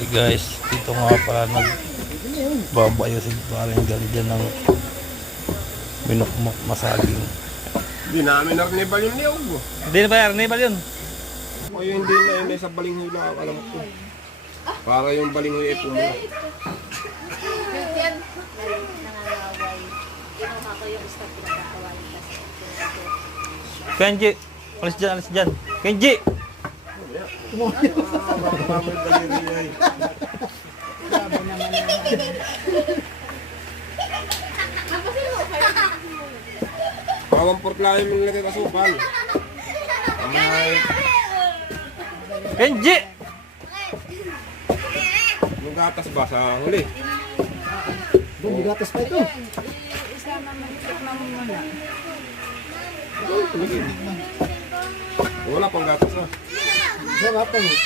Okay guys, dito nga pala nagbabayo si parang gali dyan ng minukmok masaging. Hindi namin narnibal yung niyog. Hindi na ba Arnibal yun? O yung hindi na yun, sa balinghoy lang ako alam ko. Para yung balinghoy ay pumula. Kenji! Alis dyan! Kenji! Mawamport lang yung nilagay kasupal. Ay, Kenji! yung gatas ba sa huli? Doon, di gatas pa ito. Wala pang gatas ah. Sarap pa.